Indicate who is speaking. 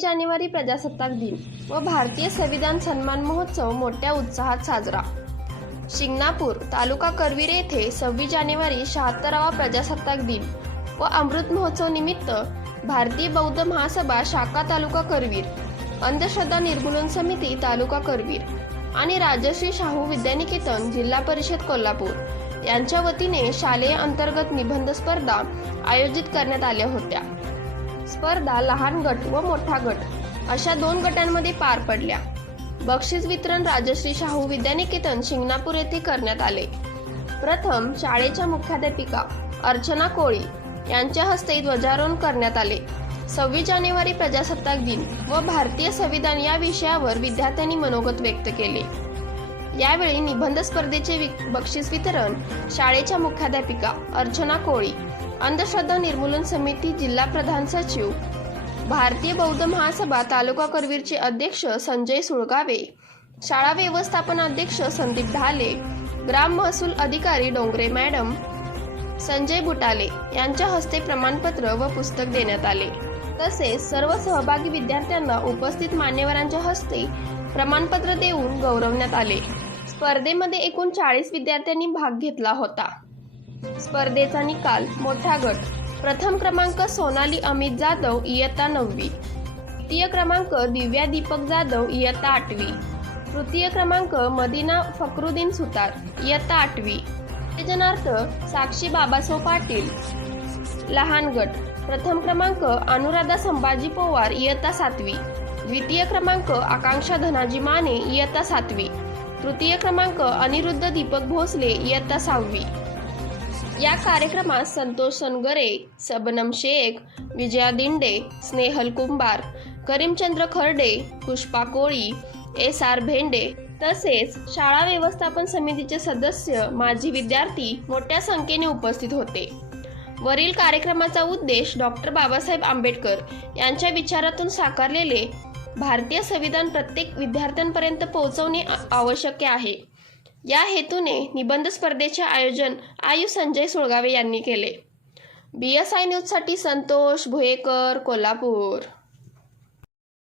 Speaker 1: जानेवारी प्रजासत्ताक दिन व भारतीय संविधान सन्मान महोत्सव मोठ्या उत्साहात साजरा. शिंगणापूर तालुका करवीर येथे सव्वीस जानेवारी शहात्तरावा प्रजासत्ताक दिन व अमृत महोत्सव निमित्त भारतीय बौद्ध महासभा शाखा तालुका करवीर अंधश्रद्धा निर्मूलन समिती तालुका करवीर आणि राजश्री शाहू विद्यानिकेतन जिल्हा परिषद कोल्हापूर यांच्या वतीने शालेय अंतर्गत निबंध स्पर्धा आयोजित करण्यात आल्या होत्या. स्पर्धा लहान गट व मोठा गट अशा दोन गटांमध्ये पार पडल्या. बक्षीस वितरण राजश्री शाहू विद्यानिकेतन शिंगणापूर येथे करण्यात आले. प्रथम शाळेच्या मुख्याध्यापिका अर्चना कोळी यांच्या हस्ते ध्वजारोहण करण्यात आले. सव्वीस जानेवारी प्रजासत्ताक दिन व भारतीय संविधान या विषयावर विद्यार्थ्यांनी मनोगत व्यक्त केले. यावेळी निबंध स्पर्धेचे बक्षीस वितरण शाळेच्या मुख्याध्यापिका अर्चना कोळी अंधश्रद्धा निर्मूलन समिती जिल्हा प्रधान सचिव. भारतीय बौद्ध महासभा तालुका करवीरचे अध्यक्ष संजय सुळगावे. शाळा व्यवस्थापन अध्यक्ष संदीप ढाले. ग्राम महसूल अधिकारी डोंगरे मॅडम. संजय बुटाले यांच्या हस्ते प्रमाणपत्र व पुस्तक देण्यात आले. तसेच सर्व सहभागी विद्यार्थ्यांना उपस्थित मान्यवरांच्या हस्ते प्रमाणपत्र देऊन गौरवण्यात आले. स्पर्धेमध्ये एकूण चाळीस विद्यार्थ्यांनी भाग घेतला होता. स्पर्धेचा निकाल मोठा गट. प्रथम क्रमांक सोनाली अमित जाधव इयत्ता नववी. द्वितीय क्रमांक दिव्या दीपक जाधव इयत्ता आठवी. तृतीय क्रमांक मदिना फक्रुद्दीन सुतार इयत्ता आठवी. उत्तेजनार्थ साक्षी बाबासो पाटील. लहान गट. प्रथम क्रमांक अनुराधा संभाजी पोवार इयत्ता सातवी. द्वितीय क्रमांक आकांक्षा धनाजी माने इयत्ता सातवी. तृतीय क्रमांक अनिरुद्ध दीपक भोसले इयत्ता सहावी. या कार्यक्रमात संतोष सनगरे सबनम शेख विजया दिंडे स्नेहल कुंभार करीमचंद्र खर्डे पुष्पा कोळी एस आर भेंडे तसेच शाळा व्यवस्थापन समितीचे सदस्य माजी विद्यार्थी मोठ्या संख्येने उपस्थित होते. वरील कार्यक्रमाचा उद्देश डॉक्टर बाबासाहेब आंबेडकर यांच्या विचारातून साकारलेले भारतीय संविधान प्रत्येक विद्यार्थ्यांपर्यंत पोहोचवणे आवश्यक आहे. या हेतूने निबंध स्पर्धेचे आयोजन आयु संजय सुळगावे यांनी केले. बी एस आय न्यूजसाठी संतोष भुयेकर कोल्हापूर.